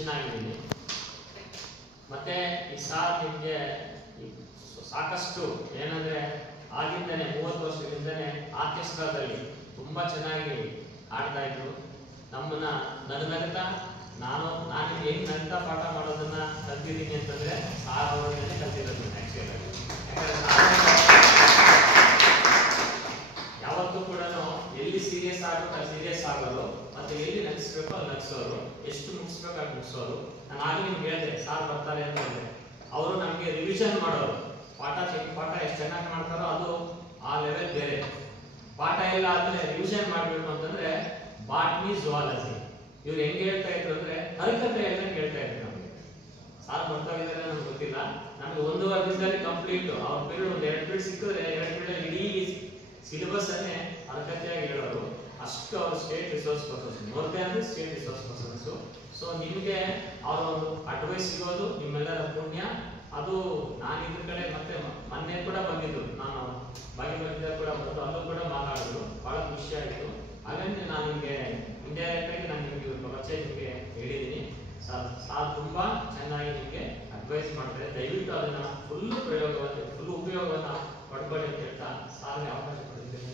ಖುಷಿನಾಗಿದ್ದೀನಿ. ಮತ್ತೆ ಈ ಸಾರ್ ನಿಮಗೆ ಸಾಕಷ್ಟು ಏನಂದ್ರೆ ಆಗಿಂದನೇ 30 ವರ್ಷದಿಂದನೇ ಆರ್ಕೆಸ್ಟ್ರಾದಲ್ಲಿ ತುಂಬಾ ಚೆನ್ನಾಗಿ ಆಡ್ತಾ ಇದ್ರು. ನಮ್ಮನ್ನ ನಗನಗ್ತಾ ನಾನು ಹೆಂಗ್ ನಗ್ತಾ ಪಾಠ ಮಾಡೋದನ್ನ ಕಲ್ತಿದ್ದೀನಿ ಅಂತಂದ್ರೆ ಸಾರ್ ಅವರಿಂದನೇ ಕಲ್ತಿರೋದು. ಆಕ್ಚುಲಿ ಯಾವತ್ತೂ ಕೂಡ ಎಲ್ಲಿ ಸೀರಿಯಸ್ ಆಗೋದು ಮತ್ತೆ ಎಲ್ಲಿ ನಗಿಸ್ಬೇಕು ಅಲ್ಲಿ ನಗಿಸೋರು, ಎಷ್ಟು ಮುಗಿಸ್ಬೇಕು ಅಲ್ಲಿ ಮುಗಿಸೋರು. ನಾನು ಆಗ ನಿಮ್ಗೆ ಹೇಳಿದೆ ಸಾರ್ ಬರ್ತಾರೆ ಅಂತ ಹೇಳಿದೆ. ಅವರು ನಮಗೆ ರಿವಿಷನ್ ಮಾಡೋರು. ಪಾಠ ಎಷ್ಟು ಚೆನ್ನಾಗಿ ಮಾಡ್ತಾರೋ ಅದು ಆ ಲೆವೆಲ್ ಬೇರೆ. ಪಾಠ ಎಲ್ಲ ಆದ್ಮೇಲೆ ರಿವಿಷನ್ ಮಾಡ್ಬೇಕು ಅಂತಂದ್ರೆ ಬಾಟ್ನಿ ಜುವಾಲಜಿ ಇವ್ರು ಹೆಂಗ್ ಹೇಳ್ತಾ ಇದ್ರು ಅಂದ್ರೆ ಹರಿಕತೆ ಹೇಳ್ದಂಗೆ ಹೇಳ್ತಾ ಇದ್ರು. ನಮಗೆ ಸಾರ್ ಬರ್ತಾ ಇದ್ದಾರೆ ನಮ್ಗೆ ಗೊತ್ತಿಲ್ಲ. ನಮ್ಗೆ 1.5 ದಿನದಲ್ಲಿ ಕಂಪ್ಲೀಟ್ ಅವ್ರ ಪೀರಿಯಡ್ 2 ಪೀರಿಯಡ್ ಸಿಕ್ಕಿದ್ರೆ 2 ಪೀರಿಯಡ್ ಇಡೀ ಸಿಲೆಬಸ್ ಅನ್ನೇ ಹರಿಕತೆಯಾಗಿ ಹೇಳೋರು. ಅಷ್ಟು ಅವರು ಸ್ಟೇಟ್ ರಿಸೋರ್ಸ್ ಪರ್ಸನ್ಸ್, ನೋಡ್ತಾ ಅಂದ್ರೆ ಸ್ಟೇಟ್ ರಿಸೋರ್ಸ್ ಪರ್ಸನ್ಸ್. ಸೊ ನಿಮಗೆ ಅವರ ಒಂದು ಅಡ್ವೈಸ್ ಸಿಗೋದು ನಿಮ್ಮೆಲ್ಲರ ಪುಣ್ಯ. ಅದು ನಾನು ಇದ್ರ ಕಡೆ ಮತ್ತೆ ಮೊನ್ನೆ ಕೂಡ ಬಂದಿದ್ದು, ನಾನು ಭಾಗ್ಯಮಂದಿರ ಕೂಡ ಬಂದು ಅಲ್ಲೂ ಕೂಡ ಮಾತಾಡಿದ್ರು. ಬಹಳ ಖುಷಿ ಆಯಿತು. ಹಾಗಂದ್ರೆ ನಾನು ನಿಮಗೆ ಇಂಡೈರೆಕ್ಟ್ ಆಗಿ ನಾನು ನಿಮಗೆ ಪರಿಚಯ ನಿಮಗೆ ಹೇಳಿದ್ದೀನಿ. ಸಾರ್ ತುಂಬಾ ಚೆನ್ನಾಗಿ ನಿಮಗೆ ಅಡ್ವೈಸ್ ಮಾಡ್ತಾರೆ. ದಯವಿಟ್ಟು ಅದನ್ನ ಫುಲ್ ಉಪಯೋಗವನ್ನ ಪಡ್ಕೊಳ್ಳಿ ಅಂತ ಹೇಳ್ತಾ ಸಾರ್ಗೆ ಅವಕಾಶ ಕೊಡ್ತೀನಿ.